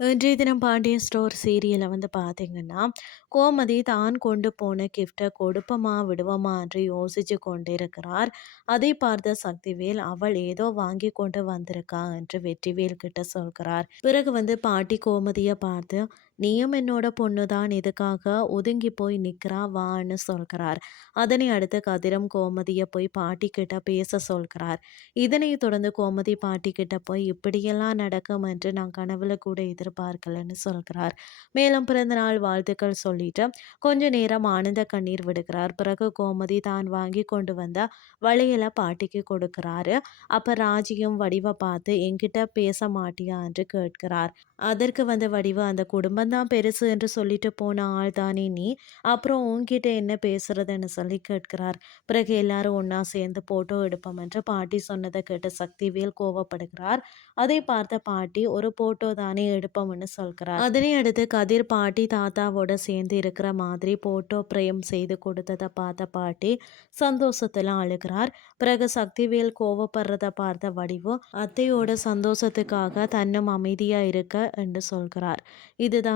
இன்றைய தினம் பாண்டியன் ஸ்டோர் சீரியலை வந்து பார்த்தீங்கன்னா, கோமதி தான் கொண்டு போன கிஃப்டை கொடுப்போமா, விடுவோமா என்று யோசிச்சு கொண்டிருக்கிறார். அதை பார்த்த சக்திவேல், அவள் ஏதோ வாங்கி கொண்டு வந்திருக்கா என்று வெற்றிவேல் கிட்ட சொல்கிறார். பிறகு வந்து பாட்டி கோமதியை பார்த்து, நீயும் என்னோட பொண்ணுதான் இதுக்காக ஒதுங்கி போய் நிற்கிறா வான்னு சொல்கிறார். அதனை அடுத்து கதிரம் கோமதியை போய் பாட்டி கிட்ட பேச சொல்கிறார். இதனை தொடர்ந்து கோமதி பாட்டி கிட்ட போய் இப்படியெல்லாம் நடக்கும் என்று நான் கனவுல கூட எதிர்பார்க்கலன்னு சொல்கிறார். மேலும் பிறந்தநாள் வாழ்த்துக்கள் சொல்லிட்டு கொஞ்ச நேரம் ஆனந்த கண்ணீர் விடுகிறார். பிறகு கோமதி தான் வாங்கி கொண்டு வந்த வளையல பாட்டிக்கு கொடுக்கிறாரு. அப்ப ராஜியும் வடிவை பார்த்து என்கிட்ட பேச மாட்டியா என்று கேட்கிறார். அதற்கு வந்த வடிவு அந்த அவன் தான் பெருசு என்று சொல்லிட்டு போன ஆள் தானே நீ அப்புறம் உன்கிட்ட என்ன பேசுறதுன்னு சொல்லி கேட்கிறார். பிறகு எல்லாரும் ஒன்னா சேர்ந்து போட்டோ எடுப்போம் என்று பாட்டி சொன்னதை கேட்டு சக்திவேல் கோவப்படுகிறார். அதை பார்த்த பாட்டி ஒரு போட்டோ தானே எடுப்போம்னு சொல்கிறார். அதனை அடுத்து கதிர் பாட்டி தாத்தாவோட சேர்ந்து இருக்கிற மாதிரி போட்டோ பிரேம் செய்து கொடுத்ததை பார்த்த பாட்டி சந்தோஷத்துல அழுகிறார். பிறகு சக்திவேல் கோவப்படுறத பார்த்த வடிவு அத்தையோட சந்தோஷத்துக்காக தன்னும் அமைதியா இருக்க என்று சொல்கிறார். இதுதான்